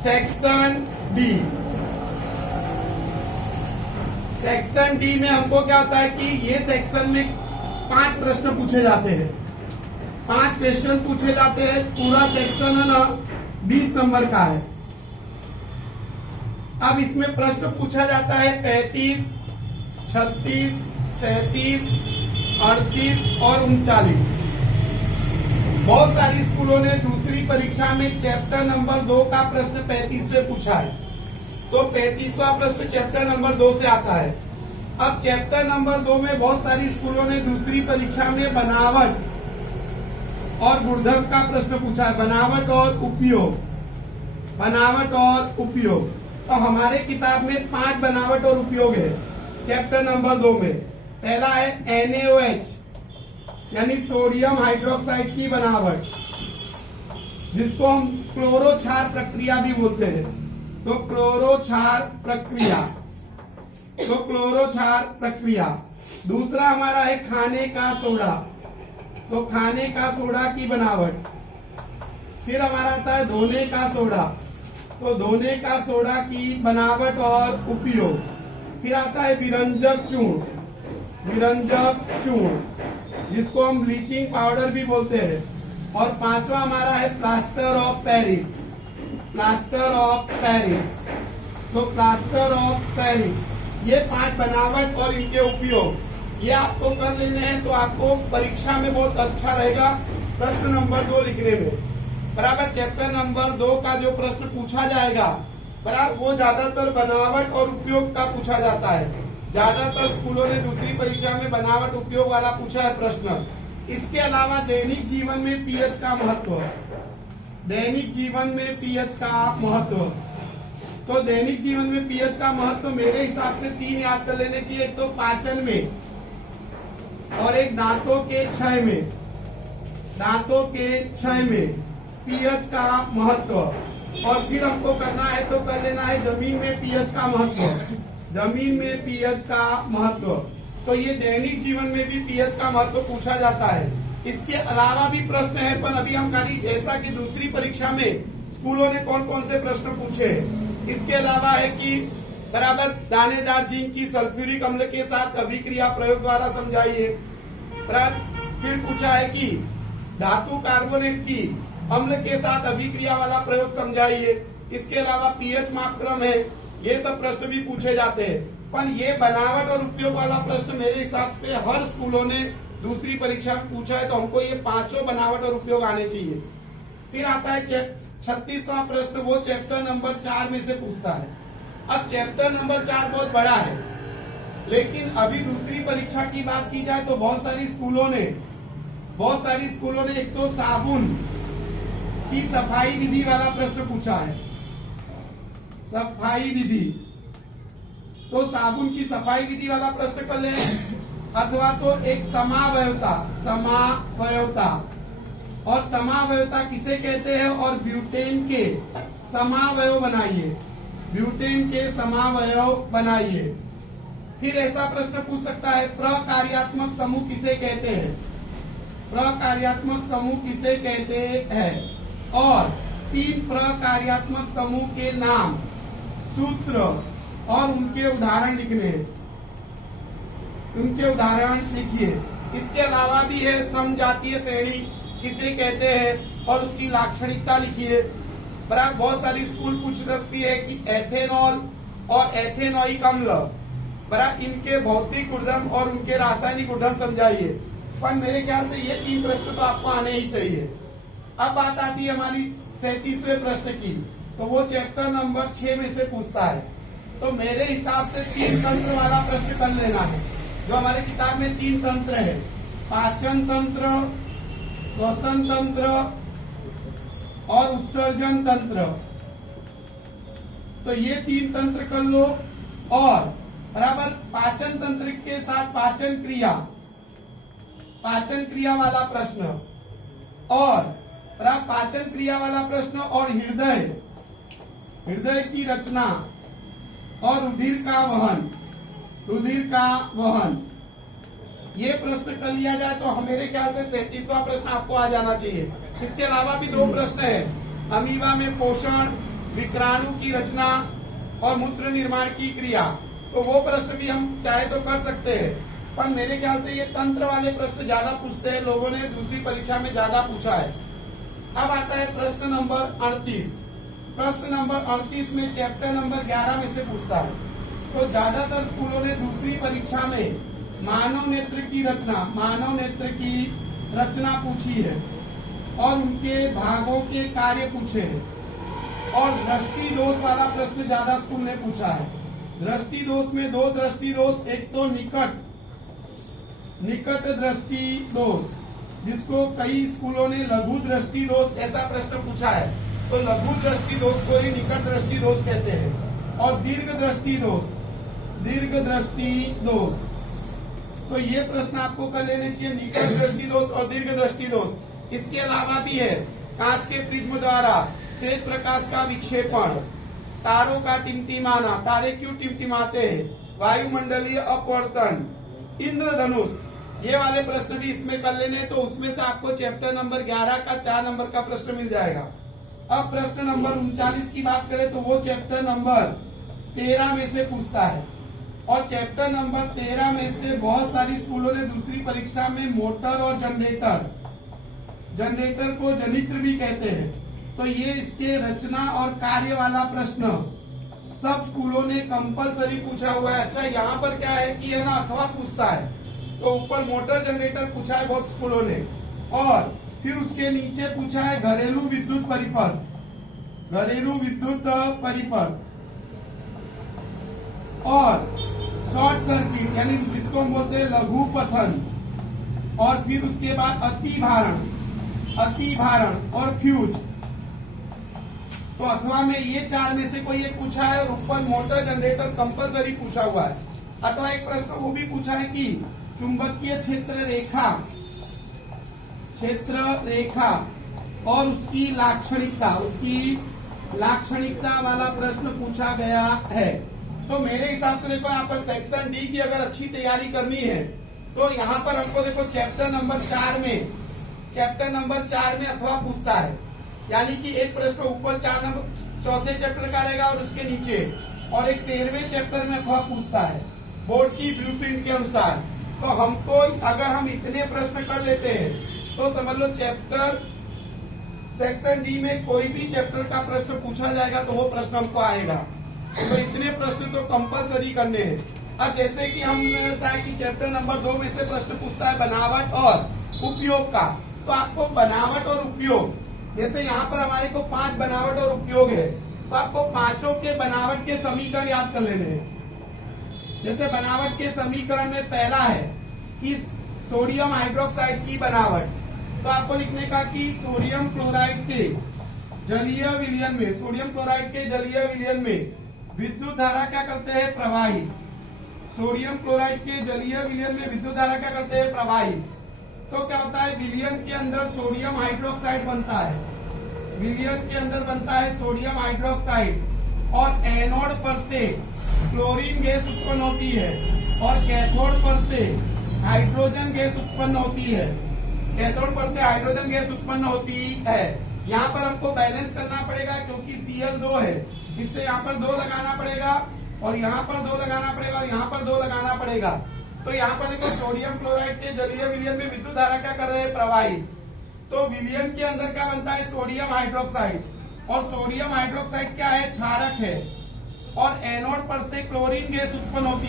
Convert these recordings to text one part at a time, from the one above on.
Section D. Section D में हमको क्या होता है कि ये सेक्शन में 5 प्रश्न पूछे जाते हैं, 5 क्वेश्चन पूछे जाते हैं। पूरा सेक्शन है ना 20 नंबर का है। अब इसमें प्रश्न पूछा जाता है 35, 36, 37, 38 और 39। बहुत सारी स्कूलों ने दूसरी परीक्षा में चैप्टर नंबर 2 का प्रश्न 35 में पूछा है, तो 35वां प्रश्न चैप्टर नंबर 2 से आता है। अब चैप्टर नंबर 2 में बहुत सारी स्कूलों ने दूसरी परीक्षा में बनावट और गुणधर्म का प्रश्न पूछा है, बनावट और उपयोग, बनावट और उपयोग। तो हमारे किताब में 5 बनावट और उपयोग है चैप्टर नंबर 2 में। पहला है NaOH यानी सोडियम हाइड्रोक्साइड की बनावट, जिसको हम क्लोरोक्षार प्रक्रिया भी बोलते हैं। तो क्लोरोक्षार प्रक्रिया, तो क्लोरोक्षार प्रक्रिया। दूसरा हमारा है खाने का सोडा, तो खाने का सोडा की बनावट। फिर हमारा आता है धोने का सोडा, तो धोने का सोडा की बनावट और उपयोग। फिर आता है विरंजक चूर्ण, विरंजक चूर्ण जिसको हम ब्लीचिंग पाउडर भी बोलते हैं। और 5वां हमारा है plaster of Paris, plaster of Paris, तो प्लास्टर ऑफ पेरिस। ये 5 बनावट और इनके उपयोग ये आपको कर लेने हैं, तो आपको परीक्षा में बहुत अच्छा रहेगा प्रश्न नंबर 2 लिखने में। बराबर चैप्टर नंबर 2 का जो प्रश्न पूछा जाएगा बराबर वो ज्यादातर बनावट और उपयोग का पूछा जाता है। ज्यादातर स्कूलों ने दूसरी परीक्षा में बनावट उपयोग वाला पूछा है प्रश्न। इसके अलावा दैनिक जीवन में पीएच का महत्व, दैनिक जीवन में पीएच का महत्व। तो दैनिक जीवन में पीएच का महत्व मेरे हिसाब से 3 याद कर लेने चाहिए। एक तो पाचन में और एक दांतों के क्षय में, दांतों के क्षय में पीएच का महत्व। और फिर हमको करना है तो कर लेना है जमीन में पीएच का महत्व, जमीन में पीएच का महत्व। तो ये दैनिक जीवन में भी पीएच का महत्व पूछा जाता है। इसके अलावा भी प्रश्न है, पर अभी हम खाली जैसा कि दूसरी परीक्षा में स्कूलों ने कौन कौन से प्रश्न पूछे हैं। इसके अलावा है कि बराबर दानेदार जिंक की सल्फ्यूरिक अम्ल के साथ अभिक्रिया प्रयोग द्वारा समझाइए। फिर पूछा है कि धातु कार्बोनेट की अम्ल के साथ अभिक्रिया वाला प्रयोग समझाइए। इसके अलावा पीएच मापक्रम है, ये सब प्रश्न भी पूछे जाते हैं। पर ये बनावट और उपयोग वाला प्रश्न मेरे हिसाब से हर स्कूलों ने दूसरी परीक्षा में पूछा है, तो हमको ये 5 बनावट और उपयोग आने चाहिए। फिर आता है 36वां प्रश्न, वो चैप्टर नंबर 4 में से पूछता है। अब चैप्टर नंबर 4 बहुत बड़ा है, लेकिन अभी दूसरी परीक्षा की बात की जाए तो बहुत सारी स्कूलों ने एक तो साबुन की सफाई विधि वाला प्रश्न पूछा है, सफाई विधि। तो साबुन की सफाई विधि वाला प्रश्न कर ले, अथवा तो एक समावयवता, समावयवता। और समावयवता किसे कहते हैं, और ब्यूटेन के समावयव बनाइए, ब्यूटेन के समावयव बनाइए। फिर ऐसा प्रश्न पूछ सकता है प्रकार्यात्मक समूह किसे कहते हैं, प्रकार्यात्मक समूह किसे कहते हैं। और 3 प्रकार्यात्मक समूह के नाम, सूत्र और उनके उदाहरण लिखने, उनके उदाहरण लिखिए। इसके अलावा भी है समजातीय श्रेणी किसे कहते हैं और उसकी लाक्षणिकता लिखिए। बराबर बहुत सारी स्कूल पूछ सकती है कि एथेनॉल और एथेनॉइक अम्ल बराबर इनके भौतिक गुणधर्म और उनके रासायनिक गुणधर्म समझाइए। पर मेरे ख्याल से ये 3 प्रश्न तो आपको आने ही चाहिए। अब बात आती है हमारी 37वें प्रश्न की, तो वो चैप्टर नंबर 6 में से पूछता है। तो मेरे हिसाब से 3 तंत्र वाला प्रश्न कर लेना है। जो हमारे किताब में 3 तंत्र है, पाचन तंत्र, श्वसन तंत्र और उत्सर्जन तंत्र। तो ये 3 तंत्र कर लो। और बराबर पाचन तंत्र के साथ पाचन क्रिया, पाचन क्रिया वाला प्रश्न, और पाचन क्रिया वाला प्रश्न, और हृदय, हृदय की रचना और रुधिर का वहन, रुधिर का वहन। ये प्रश्न कर लिया जाए तो मेरे ख्याल से 37वां प्रश्न आपको आ जाना चाहिए। इसके अलावा भी 2 प्रश्न है, अमीबा में पोषण विक्राणु की रचना और मूत्र निर्माण की क्रिया, तो वो प्रश्न भी हम चाहे तो कर सकते हैं, पर मेरे ख्याल से ये तंत्र वाले प्रश्न ज्यादा पूछते हैं, लोगों ने दूसरी परीक्षा में ज्यादा पूछा है। अब आता है प्रश्न नंबर 38। प्रश्न नंबर 38 में चैप्टर नंबर 11 में से पूछता है। तो ज्यादातर स्कूलों ने दूसरी परीक्षा में मानव नेत्र की रचना पूछी है और उनके भागों के कार्य पूछे हैं। और दृष्टि दोष वाला प्रश्न ज्यादा स्कूल ने पूछा है। दृष्टि दोष में दो दृष्टि दोष, एक तो निकट दृष्टि दोष, जिसको कई स्कूलों ने लघु दृष्टि दोष ऐसा प्रश्न पूछा है। तो लघु दृष्टि दोष को ही निकट दृष्टि दोष कहते हैं। और दीर्घ दृष्टि दोष, तो ये प्रश्न आपको कर लेने चाहिए, निकट दृष्टि दोष और दीर्घ दृष्टि दोष। इसके अलावा भी है कांच के प्रिज्म द्वारा श्वेत प्रकाश का विक्षेपण, तारों का टिमटिमाना, तारे क्यों टिमटिमाते हैं, वायुमंडलीय अपवर्तन, इंद्रधनुष, ये वाले प्रश्न भी इसमें कर लेने। तो उसमें से आपको चैप्टर नंबर 11 का 4 नंबर का प्रश्न मिल जाएगा। अब प्रश्न नंबर 39 की बात करें तो वो चैप्टर नंबर 13 में से पूछता है। और चैप्टर नंबर 13 में से बहुत सारी स्कूलों ने दूसरी परीक्षा में मोटर और जनरेटर को जनित्र भी कहते हैं, तो ये इसके रचना और कार्य वाला प्रश्न सब स्कूलों ने कंपलसरी पूछा हुआ है। अच्छा, यहाँ पर क्या है कि है ना अथवा पूछता है, तो ऊपर मोटर जनरेटर पूछा है बहुत स्कूलों ने, और फिर उसके नीचे पूछा है घरेलू विद्युत परिपथ और शॉर्ट सर्किट, यानी जिसको हम बोलते हैं लघु पथन, और फिर उसके बाद अति भारण और फ्यूज। तो अथवा में ये 4 में से कोई एक पूछा है, और ऊपर मोटर जनरेटर कंपलसरी पूछा हुआ है। अथवा एक प्रश्न वो भी पूछा है कि चुंबकीय क्षेत्र रेखा और उसकी लाक्षणिकता वाला प्रश्न पूछा गया है। तो मेरे हिसाब से देखो यहाँ पर सेक्शन डी की अगर अच्छी तैयारी करनी है तो यहाँ पर हमको देखो चैप्टर नंबर 4 में अथवा पूछता है, यानी कि एक प्रश्न ऊपर 4 नंबर चौथे चैप्टर का रहेगा और उसके नीचे, और एक 13वें चैप्टर में अथवा पूछता है बोर्ड की ब्लूप्रिंट के अनुसार। तो हमको अगर हम इतने प्रश्न कर लेते हैं तो समझ लो चैप्टर सेक्शन डी में कोई भी चैप्टर का प्रश्न पूछा जाएगा तो वो प्रश्न हमको आएगा। तो इतने प्रश्न तो कंपलसरी करने हैं। अब जैसे कि हमने बताया कि चैप्टर नंबर 2 में से प्रश्न पूछता है बनावट और उपयोग का, तो आपको बनावट और उपयोग, जैसे यहाँ पर हमारे को 5 बनावट और उपयोग है, तो आपको पांचों के बनावट के समीकरण याद कर लेने हैं। जैसे बनावट के समीकरण में पहला है कि सोडियम हाइड्रोक्साइड की बनावट, तो आपको लिखने का कि सोडियम क्लोराइड के जलीय विलयन में विद्युत धारा क्या करते हैं, प्रवाहित। सोडियम क्लोराइड के जलीय विलयन में विद्युत धारा क्या करते हैं, प्रवाहित। तो क्या होता है, विलयन के अंदर सोडियम हाइड्रोक्साइड बनता है, सोडियम हाइड्रोक्साइड, और एनोड पर से क्लोरीन गैस उत्पन्न होती है और कैथोड पर से हाइड्रोजन गैस उत्पन्न होती है। यहाँ पर हमको बैलेंस करना पड़ेगा क्योंकि Cl2 है, इससे यहाँ पर 2 लगाना पड़ेगा और यहाँ पर 2 लगाना पड़ेगा और यहाँ पर 2 लगाना पड़ेगा। तो यहाँ पर देखो सोडियम क्लोराइड के जलीय विलयन में विद्युत धारा क्या कर रहे हैं, प्रवाहित। तो विलयन के अंदर क्या बनता है, सोडियम हाइड्रोक्साइड, और सोडियम हाइड्रोक्साइड क्या है, क्षारक है, और एनोड पर से क्लोरीन गैस उत्पन्न होती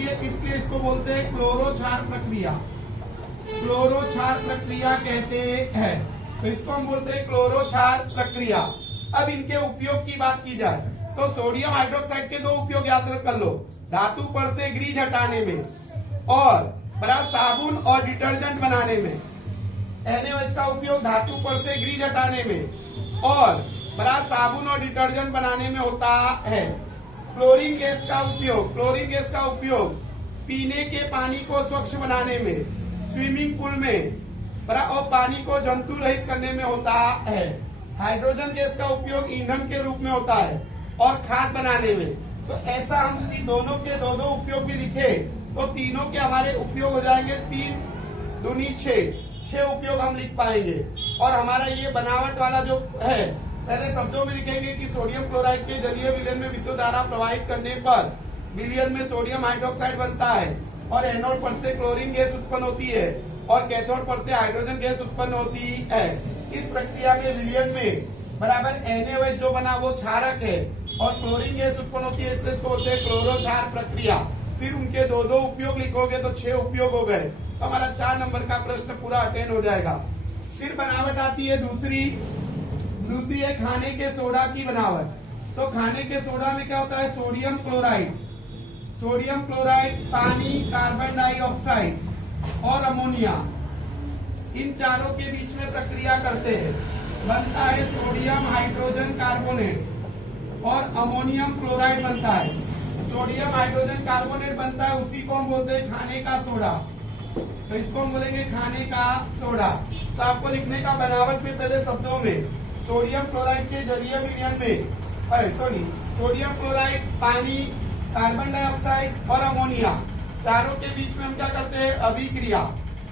है, इसलिए इसको बोलते हैं क्लोरोक्षार प्रक्रिया कहते हैं। तो इसको हम बोलते हैं क्लोरोक्षार प्रक्रिया। अब इनके उपयोग की बात की जाए तो सोडियम हाइड्रोक्साइड के 2 उपयोग याद कर लो, धातु पर से ग्रीज हटाने में और बड़ा साबुन और डिटर्जेंट बनाने में। NaOH का उपयोग धातु पर से ग्रीज हटाने में और बड़ा साबुन और डिटर्जेंट बनाने में होता है। क्लोरीन गैस का उपयोग पीने के पानी को स्वच्छ बनाने में, स्विमिंग पूल में और पानी को जंतु रहित करने में होता है। हाइड्रोजन गैस का उपयोग ईंधन के रूप में होता है और खाद बनाने में। तो ऐसा हम दोनों के 2 उपयोग भी लिखे तो तीनों के हमारे उपयोग हो जाएंगे 3 दूनी 6, 6 उपयोग हम लिख पाएंगे। और हमारा ये बनावट वाला जो है, पहले शब्दों में लिखेंगे कि सोडियम क्लोराइड के जलीय विलयन में विद्युत धारा प्रवाहित करने पर विलयन में सोडियम हाइड्रोक्साइड बनता है और एनोड पर से क्लोरीन गैस उत्पन्न होती है और कैथोड पर से हाइड्रोजन गैस उत्पन्न होती है। इस प्रक्रिया में विलयन में बराबर NaOH जो बना वो क्षारक है और क्लोरीन गैस उत्पन्न होती है, इसलिए इसको बोलते हैं क्लोरोक्षार प्रक्रिया। फिर उनके दो उपयोग लिखोगे तो 6 उपयोग हो गए, तो हमारा 4 नंबर का प्रश्न पूरा अटेंड हो जाएगा। फिर बनावट आती है दूसरी है खाने के सोडा की बनावट। तो खाने के सोडा में क्या होता है, सोडियम क्लोराइड, पानी, कार्बन डाइऑक्साइड और अमोनिया, इन चारों के बीच में प्रक्रिया करते हैं, बनता है सोडियम हाइड्रोजन कार्बोनेट और अमोनियम क्लोराइड बनता है। सोडियम हाइड्रोजन कार्बोनेट बनता है, उसी को हम बोलते हैं खाने का सोडा। तो इसको हम बोलेंगे खाने का सोडा। तो आपको लिखने का बनावट में पहले शब्दों में सोडियम क्लोराइड के जलीय विलयन में सोडियम क्लोराइड, पानी, कार्बन डाइऑक्साइड और अमोनिया, चारों के बीच में हम क्या करते हैं, अभिक्रिया,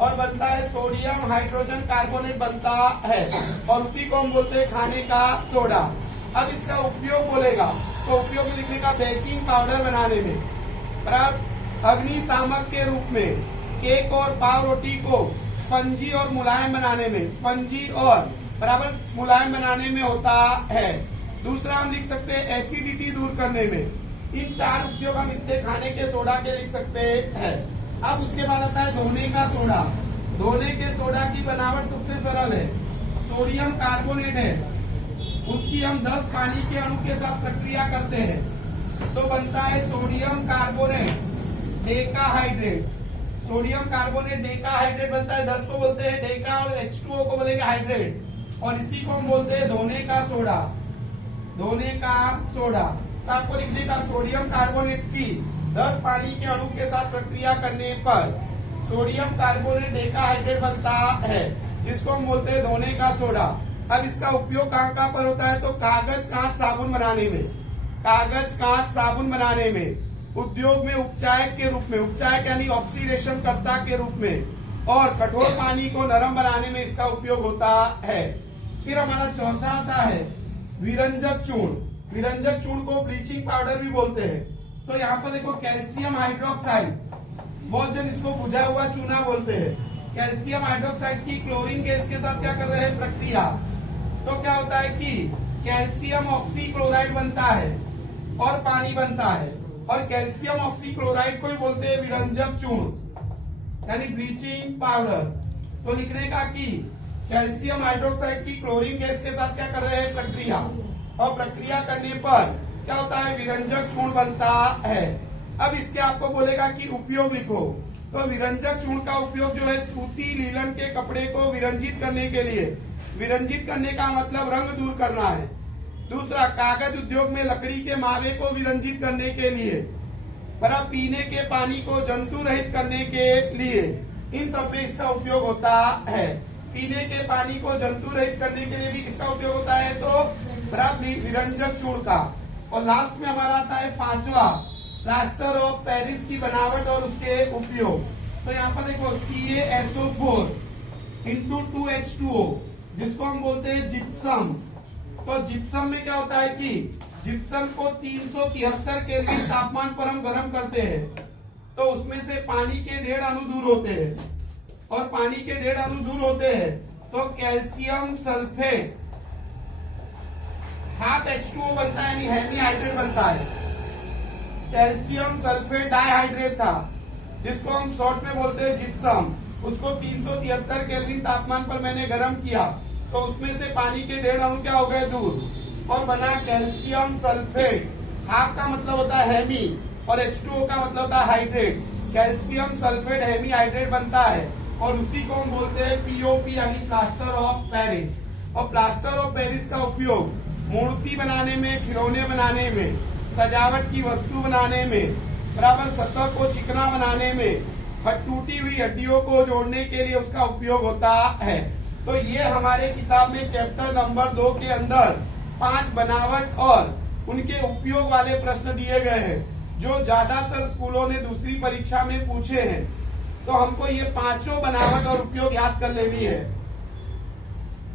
और बनता है सोडियम हाइड्रोजन कार्बोनेट बनता है और उसी को हम बोलते हैं खाने का सोडा। अब इसका उपयोग बोलेगा तो उपयोग में लिखने का बेकिंग पाउडर बनाने में, अग्निशामक के रूप में, केक और पाव रोटी को स्पंजी और मुलायम बनाने में, स्पंजी और बराबर मुलायम बनाने में होता है। दूसरा हम लिख सकते हैं एसिडिटी दूर करने में। इन 4 उपयोग हम इसके खाने के सोडा के लिख सकते हैं। अब उसके बाद आता है धोने का सोडा। धोने के सोडा की बनावट सबसे सरल है, सोडियम कार्बोनेट है, उसकी हम 10 पानी के अणु के साथ प्रक्रिया करते हैं तो बनता है sodium carbonate decahydrate. Sodium carbonate decahydrate बनता है, 10 को बोलते हैं डेका और H2O को बोलेंगे हाइड्रेट, और इसी को हम बोलते हैं धोने का सोडा। तो आपको लिखने का सोडियम कार्बोनेट की 10 पानी के अणु के साथ प्रक्रिया करने पर सोडियम कार्बोनेट डेकाहाइड्रेट बनता है, जिसको हम बोलते हैं धोने का सोडा। अब इसका उपयोग कहाँ पर होता है, तो कागज कांच साबुन बनाने में, उद्योग में उपचायक के रूप में, उपचायक यानी ऑक्सीडेशन कर्ता के रूप में, और कठोर पानी को नरम बनाने में इसका उपयोग होता है। फिर हमारा चौथा आता है विरंजक चूर्ण को ब्लीचिंग पाउडर भी बोलते हैं। तो यहाँ पर देखो कैल्शियम हाइड्रोक्साइड, बहुत जन इसको बुझा हुआ चूना बोलते हैं। कैल्शियम हाइड्रोक्साइड की क्लोरीन गैस के साथ क्या कर रहे हैं, प्रक्रिया। तो क्या होता है कि कैल्शियम ऑक्सीक्लोराइड बनता है और पानी बनता है, और कैल्शियम ऑक्सीक्लोराइड को ही बोलते हैं विरंजक चूर्ण यानी ब्लीचिंग पाउडर। तो लिखने का कि कैल्शियम हाइड्रोक्साइड की क्लोरीन गैस के साथ क्या कर रहे हैं, प्रक्रिया, और प्रक्रिया करने पर क्या होता है, विरंजक चूर्ण बनता है। अब इसके आपको बोलेगा कि उपयोग लिखो। तो विरंजक चूर्ण का उपयोग जो है सूती लीलन के कपड़े को विरंजित करने के लिए, विरंजित करने का मतलब रंग दूर करना है। दूसरा, कागज उद्योग में लकड़ी के मावे को विरंजित करने के लिए, पीने के पानी को जंतु रहित करने के लिए, इन सब में इसका उपयोग होता है। पीने के पानी को जंतु रहित करने के लिए भी इसका उपयोग होता है, तो विरंजक चूर्ण का। और लास्ट में हमारा आता है 5वां, प्लास्टर ऑफ पेरिस की बनावट और उसके उपयोग। तो यहाँ पर देखो CaSO4 × 2H2O, जिसको हम बोलते हैं जिप्सम। तो जिप्सम में क्या होता है कि जिप्सम को 373 केल्विन तापमान पर हम गर्म करते हैं, तो उसमें से पानी के 1.5 अणु दूर होते हैं, और पानी के 1.5 अणु दूर होते हैं तो कैल्शियम सल्फेट हाफ H2O बनता है, यानी हेमी हाइड्रेट बनता है। कैल्शियम सल्फेट डाइहाइड्रेट था, जिसको हम शॉर्ट में बोलते हैं जिप्सम। उसको 373 केल्विन तापमान पर मैंने गर्म किया, तो उसमें से पानी के 1.5 अणु क्या हो गए, दूर, और बना कैल्शियम सल्फेट। हाफ का मतलब होता है हेमी और H2O का मतलब होता है hydrate. Calcium sulphate hemihydrate बनता है, और उसी को हम बोलते हैं POP यानी प्लास्टर ऑफ पेरिस। और प्लास्टर ऑफ पेरिस का उपयोग मूर्ति बनाने में, खिलौने बनाने में, सजावट की वस्तु बनाने में, सतह को चिकना बनाने में, टूटी हुई हड्डियों को जोड़ने के लिए उसका उपयोग होता है। तो ये हमारे किताब में चैप्टर नंबर 2 के अंदर 5 बनावट और उनके उपयोग वाले प्रश्न दिए गए हैं, जो ज्यादातर स्कूलों ने दूसरी परीक्षा में पूछे हैं। तो हमको ये पांचों बनावट और उपयोग याद कर लेनी है।